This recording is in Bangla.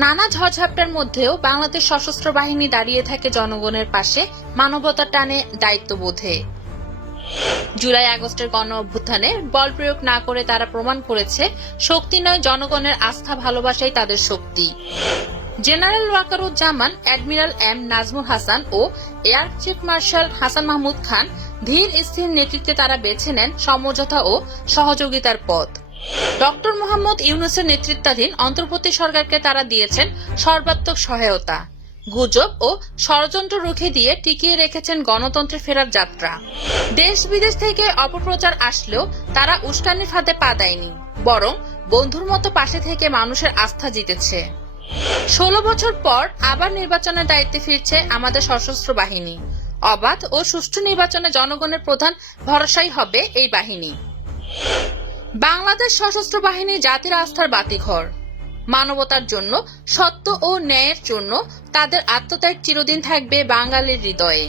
নানা ঝড়ঝাপটার মধ্যেও বাংলাদেশ সশস্ত্র বাহিনী দাঁড়িয়ে থাকে জনগণের পাশে মানবতার টানে দায়িত্ববোধে। জুলাই আগস্টের গণ অভ্যুত্থানে বল প্রয়োগ না করে তারা প্রমাণ করেছে শক্তি নয়, জনগণের আস্থা ভালোবাসাই তাদের শক্তি। General Wakeruzzaman, admiral M Nazmul Hasan ও air chief marshal Hasan Mahmud Khan ধীর স্থির নেতৃত্বে তারা বেছে নেন সমঝোতা ও সহযোগিতার পথ। ডক্টর মোহাম্মদ ইউনূসের নেতৃত্বাধীন অন্তর্বর্তী সরকারকে তারা দিয়েছেন সর্বাত্মক সহায়তা। গুজব ও ষড়যন্ত্র রুখে দিয়ে টিকিয়ে রেখেছেন গণতন্ত্রে ফেরার যাত্রা। দেশ বিদেশ থেকে অপপ্রচার আসলেও তারা উস্কানির ফাঁদে পা দেয়নি, বরং বন্ধুর মতো পাশে থেকে মানুষের আস্থা জিতেছে। 16 বছর পর আবার নির্বাচনের দায়িত্বে ফিরছে আমাদের সশস্ত্র বাহিনী। অবাধ ও সুষ্ঠু নির্বাচনে জনগণের প্রধান ভরসাই হবে এই বাহিনী। বাংলাদেশ সশস্ত্র বাহিনী জাতির আস্থার বাতিঘর। মানবতার জন্য, সত্য ও ন্যায়ের জন্য তাদের আত্মত্যাগ চিরদিন থাকবে বাঙালির হৃদয়ে।